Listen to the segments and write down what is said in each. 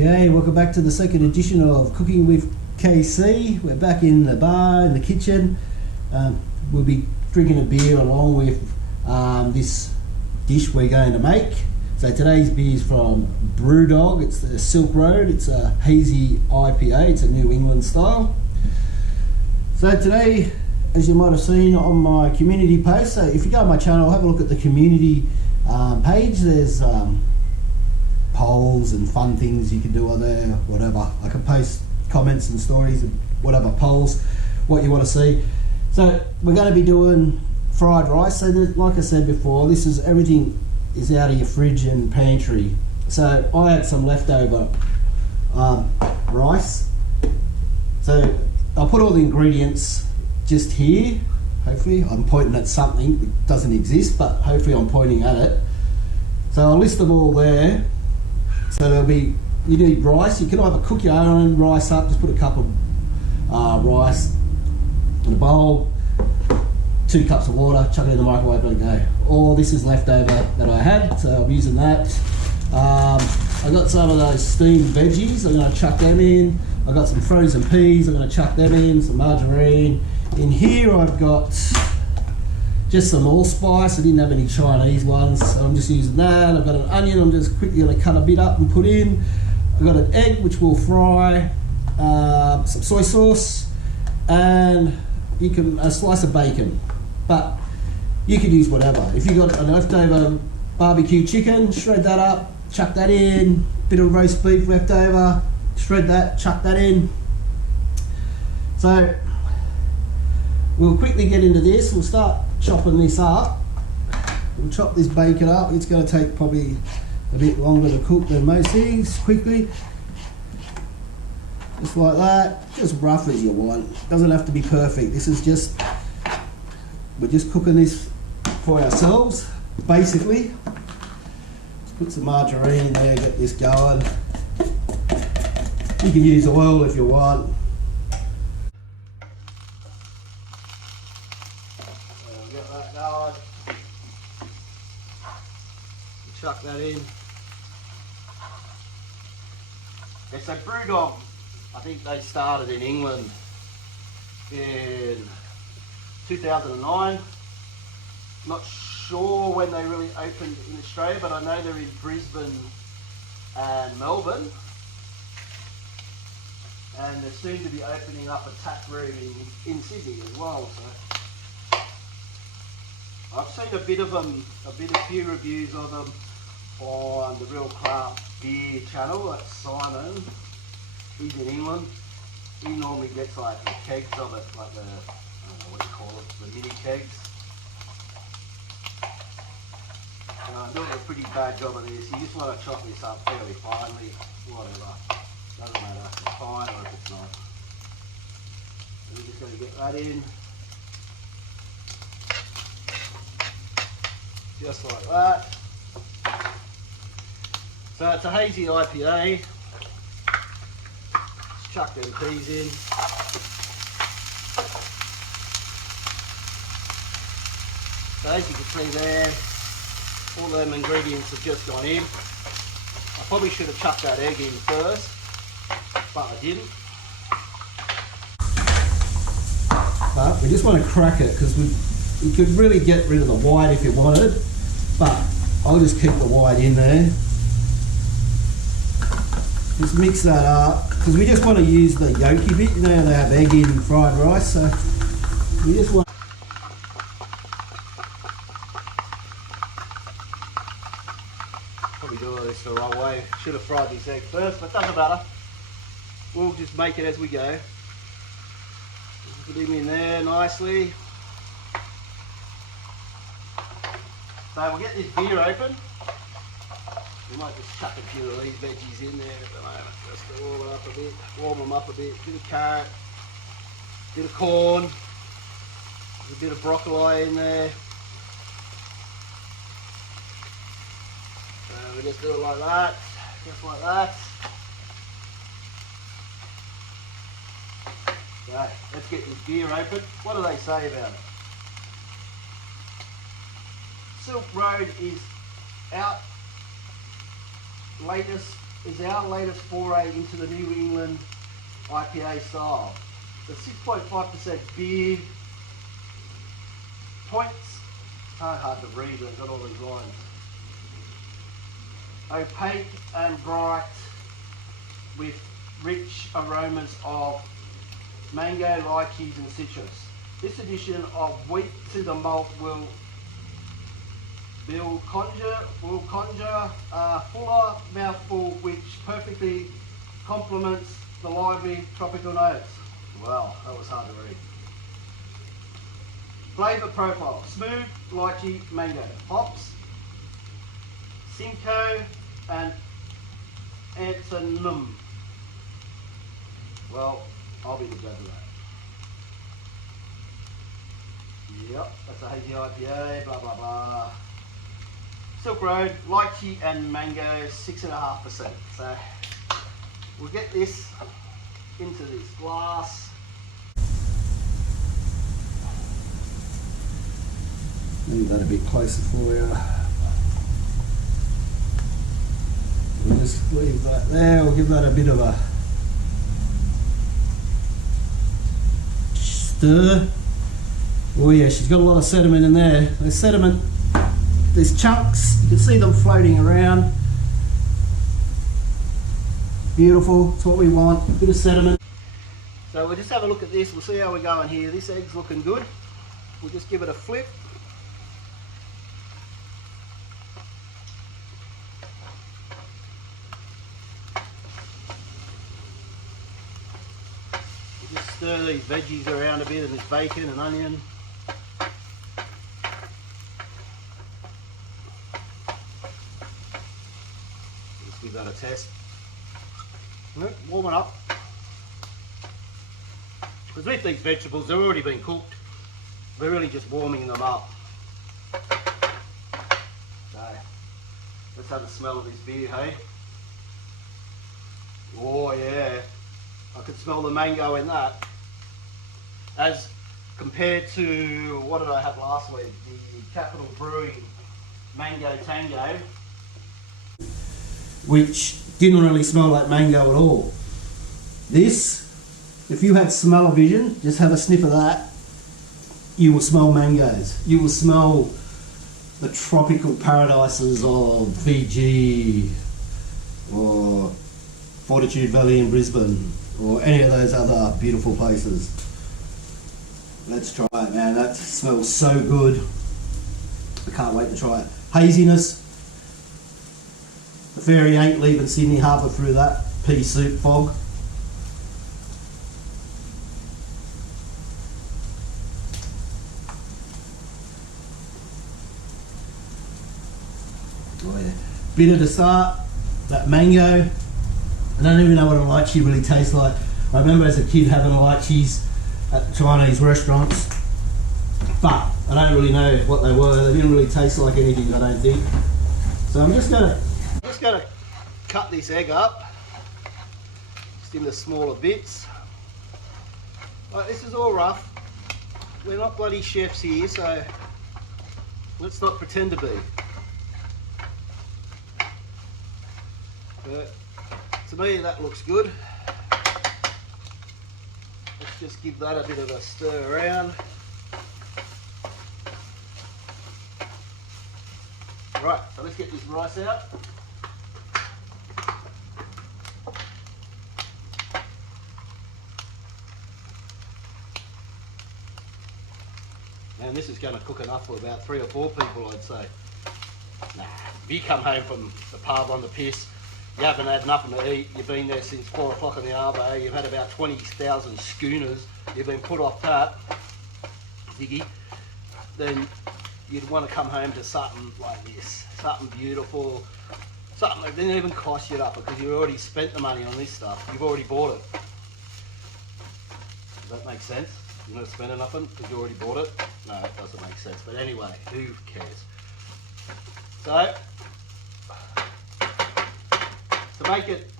Okay, welcome back to the second edition of Cooking with KC. We're back in the bar, in the kitchen. We'll be drinking a beer along with this dish we're going to make. So today's beer is from Brew. It's the Silk Road. It's a Hazy IPA. It's a New England style. So today, as you might have seen on my community post, so if you go on my channel, have a look at the community page. There's polls and fun things you can do on there, whatever. I can post comments and stories and whatever, polls, what you want to see. So we're going to be doing fried rice. So like I said before, this is everything is out of your fridge and pantry. So I had some leftover rice. So I'll put all the ingredients just here. Hopefully I'm pointing at something that doesn't exist, but hopefully I'm pointing at it. So I'll list them all there. So there'll be, you need rice. You can either cook your own rice up, just put a cup of rice in a bowl, 2 cups of water, chuck it in the microwave, let it go. Or this is leftover that I had, so I'm using that. I got some of those steamed veggies, I'm going to chuck them in. I got some frozen peas, I'm going to chuck them in, some margarine. In here I've got just some allspice. I didn't have any Chinese ones, so I'm just using that. I've got an onion, I'm just quickly going to cut a bit up and put in. I've got an egg which we'll fry, some soy sauce, and you can a slice of bacon. But you can use whatever. If you've got a leftover barbecue chicken, shred that up, chuck that in. Bit of roast beef left over, shred that, chuck that in. So we'll quickly get into this. We'll start chopping this up. We'll chop this bacon up. It's going to take probably a bit longer to cook than most things. Quickly, just like that, just rough as you want. Doesn't have to be perfect. This is just, we're just cooking this for ourselves, basically. Let's put some margarine in there, get this going. You can use oil if you want. Get that going. Chuck that in. It's a Brew. I think they started in England in 2009. Not sure when they really opened in Australia, but I know they're in Brisbane and Melbourne. And they're soon to be opening up a tap room in Sydney as well. So I've seen a few reviews of them on the Real Craft Beer channel. That's Simon. He's in England. He normally gets like the kegs of it, like the, I don't know what you call it, the mini kegs. And I'm doing a pretty bad job of this. You just want to chop this up fairly finely, whatever. Doesn't matter if it's fine or if it's not. So we're just going to get that in. Just like that. So it's a Hazy IPA. Just chuck them peas in. So as you can see there, all them ingredients have just gone in. I probably should have chucked that egg in first, but I didn't. But we just want to crack it because you could really get rid of the white if you wanted, but I'll just keep the white in there. Just mix that up because we just want to use the yolky bit. You know they have egg in fried rice, so we just want. Probably doing this the wrong way. Should have fried this egg first, but doesn't matter. We'll just make it as we go. Just put him in there nicely. So we'll get this beer open. We might just chuck a few of these veggies in there at the moment, just to warm it up a bit, warm them up a bit. Bit of carrot, bit of corn, a bit of broccoli in there. So we just do it like that, just like that. So let's get this beer open. What do they say about it? Silk Road is out latest is our latest foray into the New England IPA style. The 6.5% beer, points, hard to read, I've got all these lines. Opaque and bright with rich aromas of mango, lychees and citrus. This addition of wheat to the malt will conjure a fuller mouthful which perfectly complements the lively tropical notes. Wow, that was hard to read. Flavour profile: smooth, lychee, mango. Hops: Simcoe and Antonum. Well, I'll be the judge of that. Yep, that's a hazy IPA, blah blah blah. Silk Road, lychee and mango, 6.5%. So we'll get this into this glass. Move that a bit closer for you. We'll just leave that there. We'll give that a bit of a stir. Oh yeah, she's got a lot of sediment in there. There's sediment, there's chunks, you can see them floating around. Beautiful, it's what we want, a bit of sediment. So we'll just have a look at this, we'll see how we're going here. This egg's looking good. We'll just give it a flip. We'll just stir these veggies around a bit and this bacon and onion. Give that a test. Warming up. Because with these vegetables, they've already been cooked. We're really just warming them up. So, let's have a smell of this beer, hey? Oh yeah, I can smell the mango in that. As compared to, what did I have last week? The Capital Brewing Mango Tango, which didn't really smell like mango at all. This, if you had smell-o-vision, just have a sniff of that, you will smell mangoes. You will smell the tropical paradises of Fiji or Fortitude Valley in Brisbane or any of those other beautiful places. Let's try it, man. That smells so good. I can't wait to try it. Haziness. The ferry ain't leaving Sydney Harbour through that pea soup fog. Oh yeah. Bitter to start, that mango. I don't even know what a lychee really tastes like. I remember as a kid having lychees at Chinese restaurants, but I don't really know what they were. They didn't really taste like anything, I don't think. So I'm just gonna cut this egg up just into smaller bits. Right, this is all rough. We're not bloody chefs here, so let's not pretend to be. But to me that looks good. Let's just give that a bit of a stir around. Right, so let's get this rice out. And this is going to cook enough for about 3 or 4 people, I'd say. Nah, if you come home from the pub on the piss, you haven't had nothing to eat, you've been there since 4 o'clock in the arvo, you've had about 20,000 schooners, you've been put off that, Ziggy, then you'd want to come home to something like this, something beautiful, something that didn't even cost you nothing because you already spent the money on this stuff, you've already bought it. Does that make sense? You're not spending nothing because you already bought it? No, it doesn't make sense, but anyway, who cares? So, to make it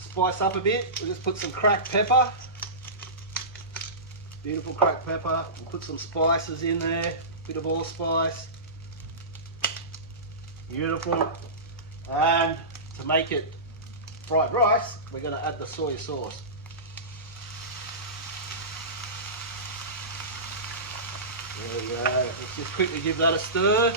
spice up a bit, we'll just put some cracked pepper. Beautiful cracked pepper. We'll put some spices in there, bit of allspice. Beautiful. And make it fried rice, we're going to add the soy sauce. There we go. Let's just quickly give that a stir.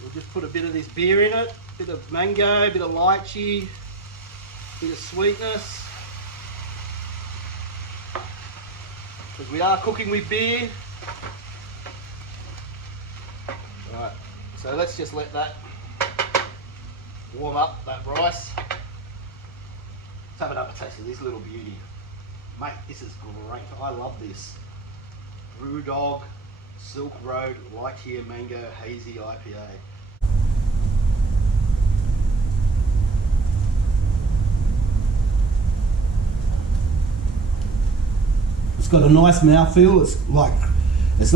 We'll just put a bit of this beer in it, a bit of mango, a bit of lychee, a bit of sweetness. Because we are cooking with beer. Right, so let's just let that warm up, that rice. Let's have another taste of this little beauty. Mate, this is great. I love this. Brew Dog, Silk Road, Lychee and Mango, Hazy IPA. It's got a nice mouthfeel. It's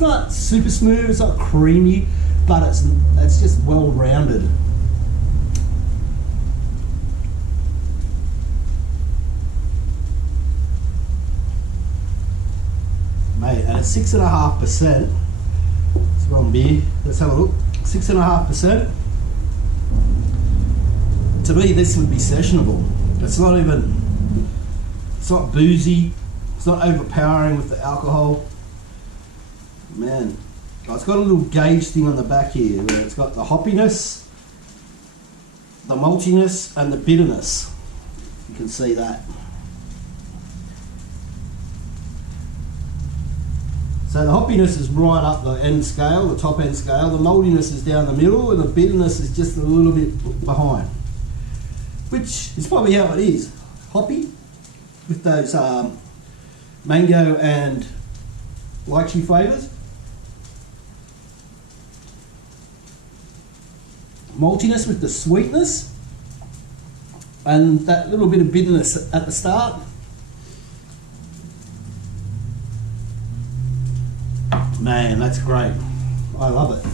not super smooth. It's not creamy, but it's just well rounded. Mate, and it's 6.5%. It's wrong beer. Let's have a look. 6.5%. To me, this would be sessionable. It's not boozy. It's not overpowering with the alcohol. Man, it's got a little gauge thing on the back here where it's got the hoppiness, the maltiness, and the bitterness. You can see that. So the hoppiness is right up the end scale, the top end scale. The maltiness is down the middle, and the bitterness is just a little bit behind. Which is probably how it is. Hoppy with those mango and lychee flavours. Maltiness with the sweetness, and that little bit of bitterness at the start. Man, that's great. I love it.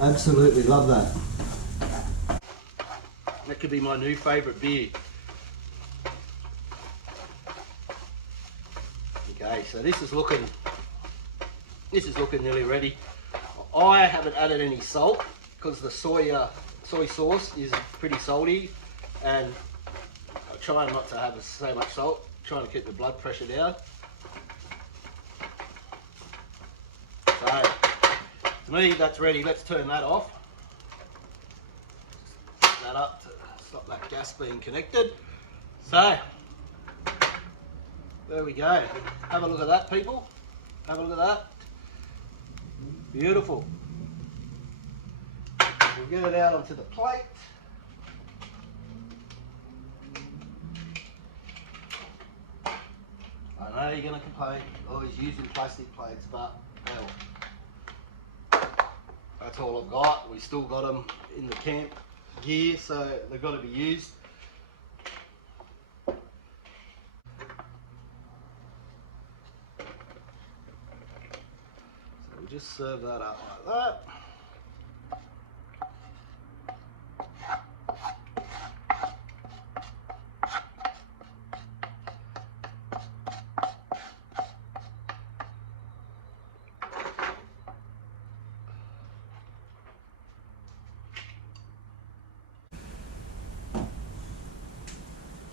Absolutely love that. That could be my new favourite beer. Okay, so this is looking nearly ready. I haven't added any salt because the soy sauce is pretty salty, and I'm trying not to have so much salt, trying to keep the blood pressure down. So, to me, that's ready. Let's turn that off. Turn that up to stop that gas being connected. So, there we go. Have a look at that, people. Have a look at that. Beautiful. We'll get it out onto the plate. I know you're going to complain, always using plastic plates, but hell, that's all I've got. We still got them in the camp gear, so they've got to be used. So we'll just serve that up like that.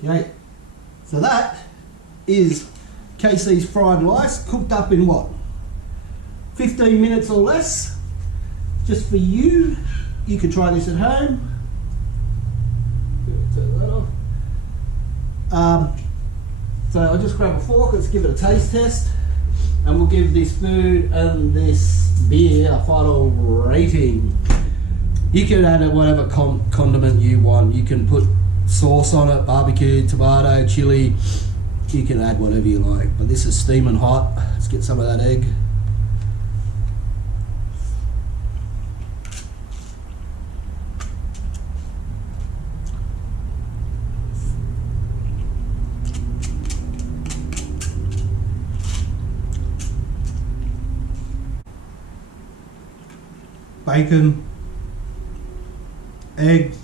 Okay, so that is KC's fried rice, cooked up in what, 15 minutes or less, just for you. You can try this at home. Turn that off. So I'll just grab a fork, let's give it a taste test, and we'll give this food and this beer a final rating. You can add whatever condiment you want. You can put sauce on it, barbecue, tomato, chili. You can add whatever you like, but this is steaming hot. Let's get some of that egg. Bacon, eggs,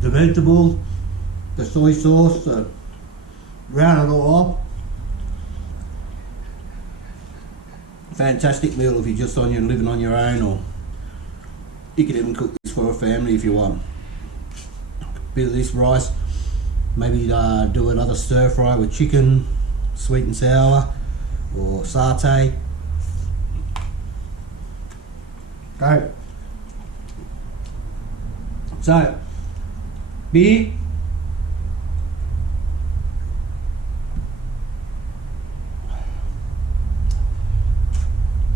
the vegetables, the soy sauce, the round it all off. Fantastic meal if you're just on your living on your own, or you could even cook this for a family if you want. Bit of this rice, maybe do another stir fry with chicken, sweet and sour, or satay. Okay. So, beer,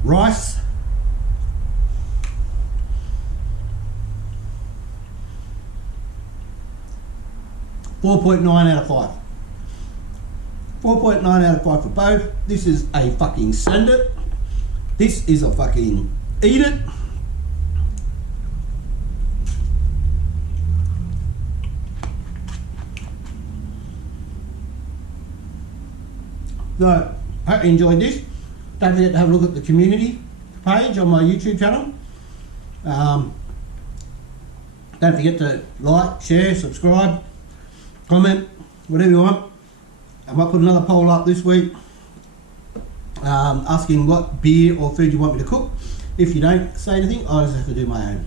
rice, .9 out of 5. 4.9 out of 5 for both. This is a fucking send it. This is a fucking eat it. So, hope you enjoyed this. Don't forget to have a look at the community page on my YouTube channel. Don't forget to like, share, subscribe, comment, whatever you want. I might put another poll up this week asking what beer or food you want me to cook. If you don't say anything, I just have to do my own.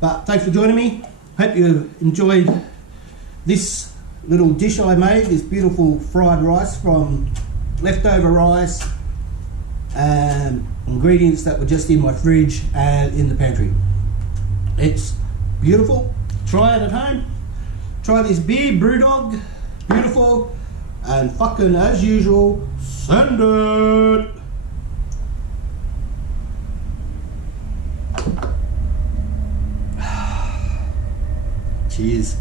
But thanks for joining me. Hope you enjoyed this little dish I made, this beautiful fried rice from leftover rice and ingredients that were just in my fridge and in the pantry. It's beautiful. Try it at home. Try this beer, Brewdog. Beautiful. And fucking as usual, send it. Cheers.